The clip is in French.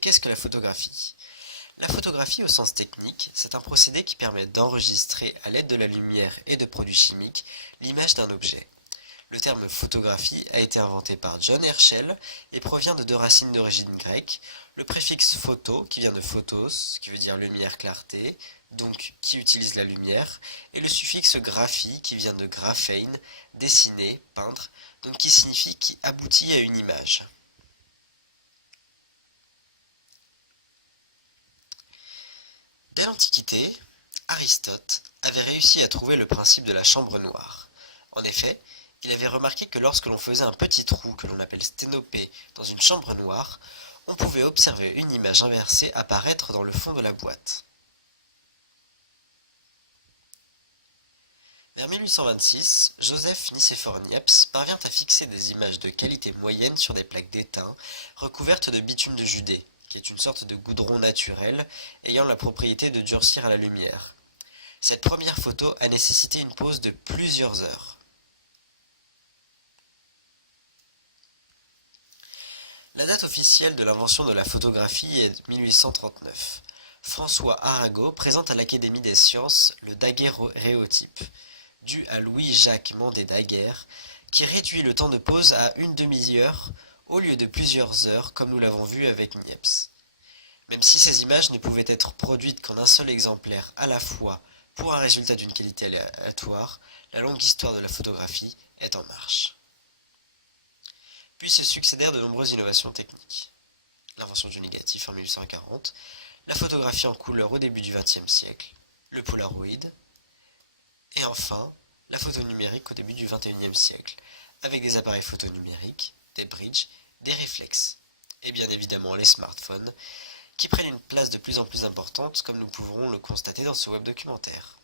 qu'est-ce que la photographie? La photographie au sens technique, c'est un procédé qui permet d'enregistrer à l'aide de la lumière et de produits chimiques l'image d'un objet. Le terme photographie a été inventé par John Herschel et provient de deux racines d'origine grecque, le préfixe photo qui vient de photos, qui veut dire lumière, clarté, donc qui utilise la lumière, et le suffixe graphie qui vient de graphein, dessiner, peindre, donc qui signifie qui aboutit à une image. Dès l'Antiquité, Aristote avait réussi à trouver le principe de la chambre noire. En effet, il avait remarqué que lorsque l'on faisait un petit trou que l'on appelle sténopée dans une chambre noire, on pouvait observer une image inversée apparaître dans le fond de la boîte. Vers 1826, Joseph Nicéphore Niepce parvient à fixer des images de qualité moyenne sur des plaques d'étain recouvertes de bitume de Judée, qui est une sorte de goudron naturel ayant la propriété de durcir à la lumière. Cette première photo a nécessité une pause de plusieurs heures. La date officielle de l'invention de la photographie est 1839. François Arago présente à l'Académie des sciences le daguerréotype, dû à Louis-Jacques Mandé-Daguerre, qui réduit le temps de pause à une demi-heure au lieu de plusieurs heures comme nous l'avons vu avec Niepce. Même si ces images ne pouvaient être produites qu'en un seul exemplaire à la fois pour un résultat d'une qualité aléatoire, la longue histoire de la photographie est en marche. Puis se succédèrent de nombreuses innovations techniques. L'invention du négatif en 1840, la photographie en couleur au début du XXe siècle, le Polaroid, et enfin la photo numérique au début du XXIe siècle, avec des appareils photo numériques, des bridges, des réflexes, et bien évidemment les smartphones, qui prennent une place de plus en plus importante comme nous pouvons le constater dans ce web documentaire.